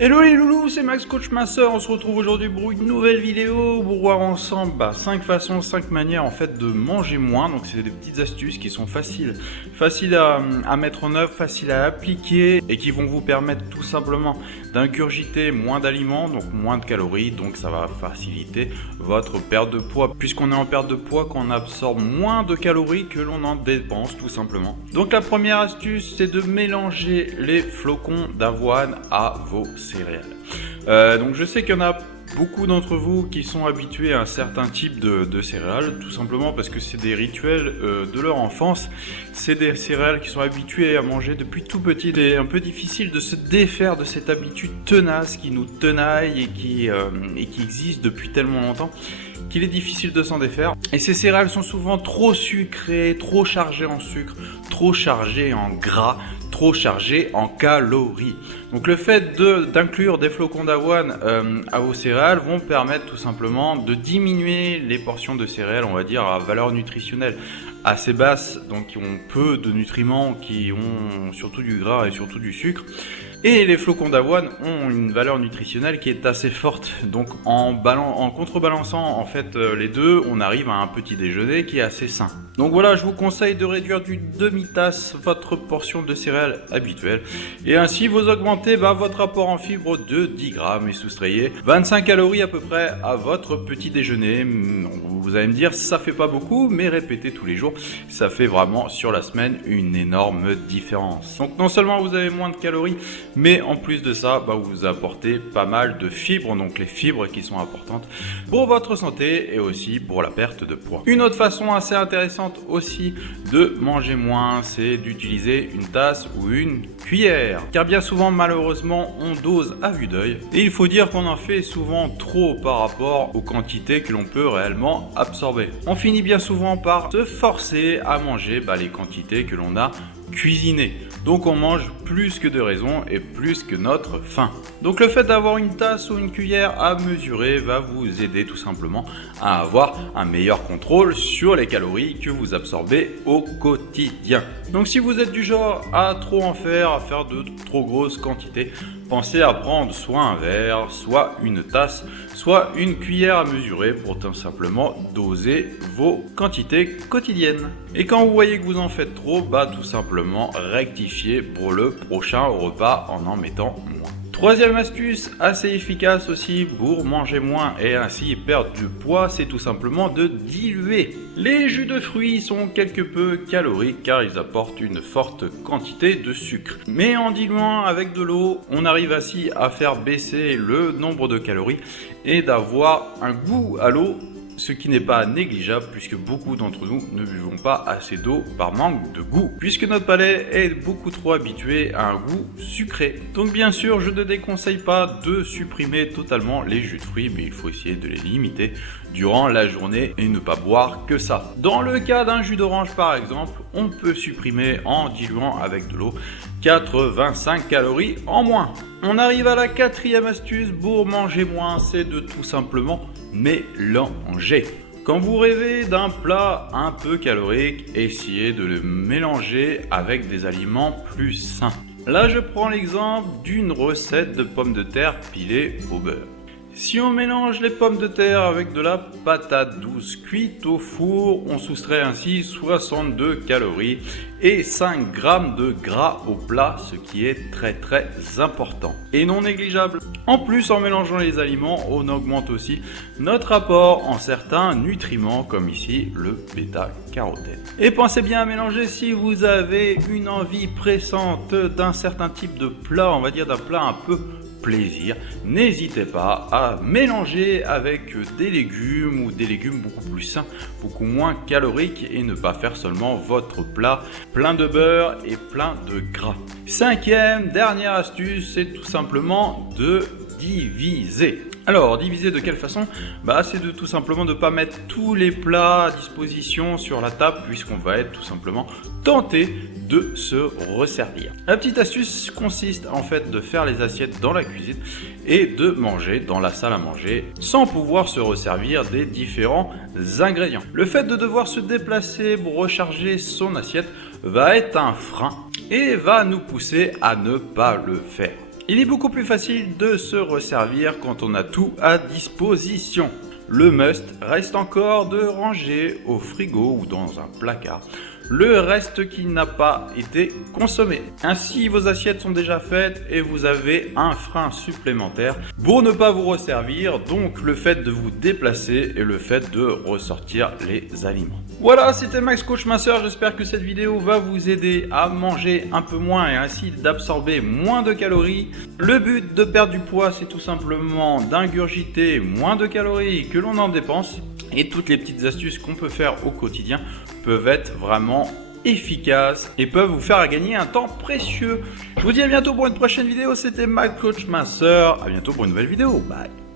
Hello les loulous, c'est Max Coach Masseur. On se retrouve aujourd'hui pour une nouvelle vidéo pour voir ensemble 5 façons, 5 manières en fait de manger moins. Donc c'est des petites astuces qui sont faciles à mettre en œuvre, faciles à appliquer et qui vont vous permettre tout simplement d'ingurgiter moins d'aliments, donc moins de calories. Donc ça va faciliter votre perte de poids puisqu'on est en perte de poids quand on absorbe moins de calories que l'on en dépense tout simplement. Donc la première astuce, c'est de mélanger les flocons d'avoine à vos céréales. Donc je sais qu'il y en a beaucoup d'entre vous qui sont habitués à un certain type de céréales, tout simplement parce que c'est des rituels de leur enfance. C'est des céréales qui sont habitués à manger depuis tout petit. C'est un peu difficile de se défaire de cette habitude tenace qui nous tenaille et qui existe depuis tellement longtemps qu'il est difficile de s'en défaire. Et ces céréales sont souvent trop sucrées, trop chargées en sucre, trop chargées en gras, trop chargées en calories. Donc le fait d'inclure des flocons d'avoine à vos céréales vont permettre tout simplement de diminuer les portions de céréales, on va dire, à valeur nutritionnelle assez basse, donc qui ont peu de nutriments, qui ont surtout du gras et surtout du sucre. Et les flocons d'avoine ont une valeur nutritionnelle qui est assez forte. Donc en contrebalançant en fait les deux, on arrive à un petit déjeuner qui est assez sain. Donc voilà, je vous conseille de réduire d'une demi-tasse votre portion de céréales habituelle. Et ainsi vous augmentez votre apport en fibres de 10 grammes et soustrayez 25 calories à peu près à votre petit déjeuner. Vous allez me dire, ça fait pas beaucoup, mais répétez tous les jours, ça fait vraiment sur la semaine une énorme différence. Donc non seulement vous avez moins de calories, mais en plus de ça, vous apportez pas mal de fibres, donc les fibres qui sont importantes pour votre santé et aussi pour la perte de poids. Une autre façon assez intéressante aussi de manger moins, c'est d'utiliser une tasse ou une cuillère. Car bien souvent, malheureusement, on dose à vue d'œil et il faut dire qu'on en fait souvent trop par rapport aux quantités que l'on peut réellement absorber. On finit bien souvent par se forcer à manger les quantités que l'on a cuisinées. Donc on mange plus que de raison et plus que notre faim. Donc le fait d'avoir une tasse ou une cuillère à mesurer va vous aider tout simplement à avoir un meilleur contrôle sur les calories que vous absorbez au quotidien. Donc si vous êtes du genre à trop en faire, à faire de trop grosses quantités, pensez à prendre soit un verre, soit une tasse, soit une cuillère à mesurer pour tout simplement doser vos quantités quotidiennes. Et quand vous voyez que vous en faites trop, tout simplement rectifier pour le prochain repas en mettant moins. Troisième astuce assez efficace aussi pour manger moins et ainsi perdre du poids, c'est tout simplement de diluer. Les jus de fruits sont quelque peu caloriques car ils apportent une forte quantité de sucre. Mais en diluant avec de l'eau, on arrive ainsi à faire baisser le nombre de calories et d'avoir un goût à l'eau, ce qui n'est pas négligeable puisque beaucoup d'entre nous ne buvons pas assez d'eau par manque de goût, puisque notre palais est beaucoup trop habitué à un goût sucré. Donc bien sûr, je ne déconseille pas de supprimer totalement les jus de fruits, mais il faut essayer de les limiter durant la journée et ne pas boire que ça. Dans le cas d'un jus d'orange par exemple, on peut supprimer en diluant avec de l'eau 85 calories en moins. On arrive à la quatrième astuce pour manger moins, c'est de tout simplement mélanger. Quand vous rêvez d'un plat un peu calorique, essayez de le mélanger avec des aliments plus sains. Là, je prends l'exemple d'une recette de pommes de terre pilées au beurre. Si on mélange les pommes de terre avec de la patate douce cuite au four, on soustrait ainsi 62 calories et 5 grammes de gras au plat, ce qui est très important et non négligeable. En plus, en mélangeant les aliments, on augmente aussi notre apport en certains nutriments comme ici le bêta-carotène. Et pensez bien à mélanger si vous avez une envie pressante d'un certain type de plat, on va dire d'un plat un peu plaisir, n'hésitez pas à mélanger avec des légumes ou des légumes beaucoup plus sains, beaucoup moins caloriques et ne pas faire seulement votre plat plein de beurre et plein de gras. Cinquième, dernière astuce, c'est tout simplement de diviser. Alors, diviser de quelle façon? C'est de tout simplement de ne pas mettre tous les plats à disposition sur la table puisqu'on va être tout simplement tenté de se resservir. La petite astuce consiste en fait de faire les assiettes dans la cuisine et de manger dans la salle à manger sans pouvoir se resservir des différents ingrédients. Le fait de devoir se déplacer pour recharger son assiette va être un frein et va nous pousser à ne pas le faire. Il est beaucoup plus facile de se resservir quand on a tout à disposition. Le must reste encore de ranger au frigo ou dans un placard le reste qui n'a pas été consommé. Ainsi, vos assiettes sont déjà faites et vous avez un frein supplémentaire pour ne pas vous resservir, donc le fait de vous déplacer et le fait de ressortir les aliments. Voilà, c'était Max Coach Minceur, j'espère que cette vidéo va vous aider à manger un peu moins et ainsi d'absorber moins de calories. Le but de perdre du poids, c'est tout simplement d'ingurgiter moins de calories que l'on en dépense. Et toutes les petites astuces qu'on peut faire au quotidien peuvent être vraiment efficaces et peuvent vous faire gagner un temps précieux. Je vous dis à bientôt pour une prochaine vidéo, c'était Max Coach Minceur, à bientôt pour une nouvelle vidéo, bye.